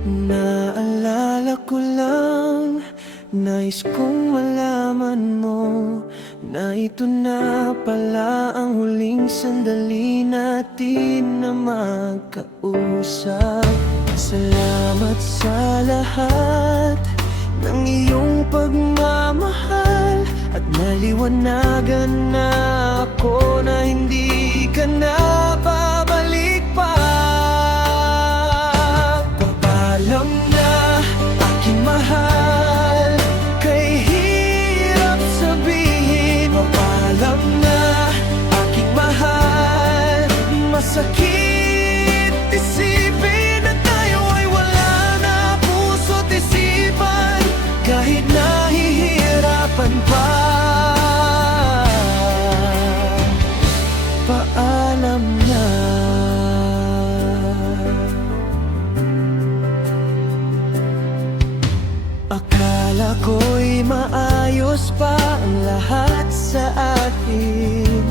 Naalala ko lang, nais kong malaman mo na ito na pala ang huling sandali natin na magkausap. Salamat sa lahat ng iyong pagmamahal at naliwanagan na ako na hindi ka na babalik pa. Papaalam na aking mahal, kay hirap sabihin. Papaalam na aking mahal, masakit isipin na tayo ay wala na puso't isipan, kahit nahihirapan pa. Paalam na. Akala ko'y maayos pa ang lahat sa atin.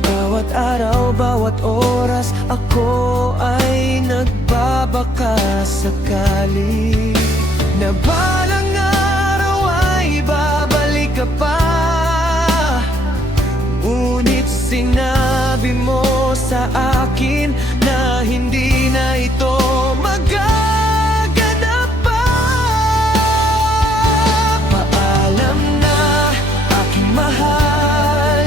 Bawat araw, bawat oras, ako ay nagbabaka sakali na balang araw ay babalik ka pa. Ngunit sinabi mo sa akin na hindi na ito magaganap pa. Paalam na aking mahal,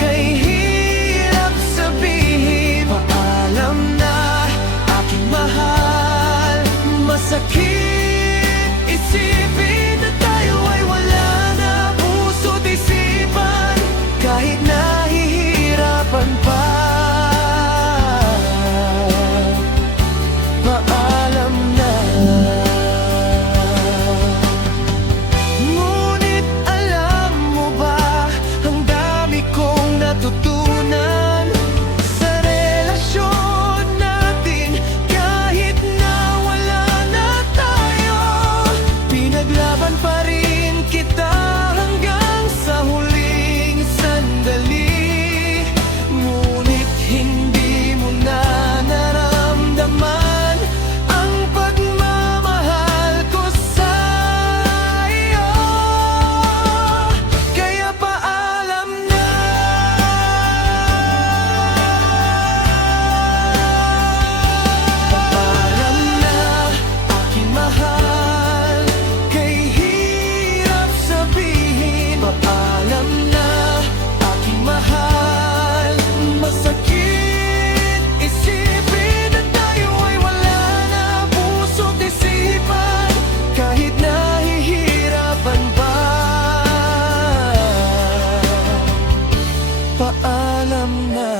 kay hirap sabihin. Paalam na aking mahal, masakit isipin na tayo ay wala na puso't isipan, kahit nahihirapan pa. Paalam na. Ngunit alam mo ba, ang dami kong natutunan sa relasyon natin. Kahit na wala na tayo, pinaglaban pa rin kita hanggang sa huling sandali. Ngunit hindi mo na naramdaman ang pagmamahal ko sa iyo. Kaya paalam na. Paalam na aking mahal, kay hirap sabihin. Paalam na aking mahal, masakit isipin na tayo ay wala na puso't isipan, kahit nahihirapan pa. Paalam na.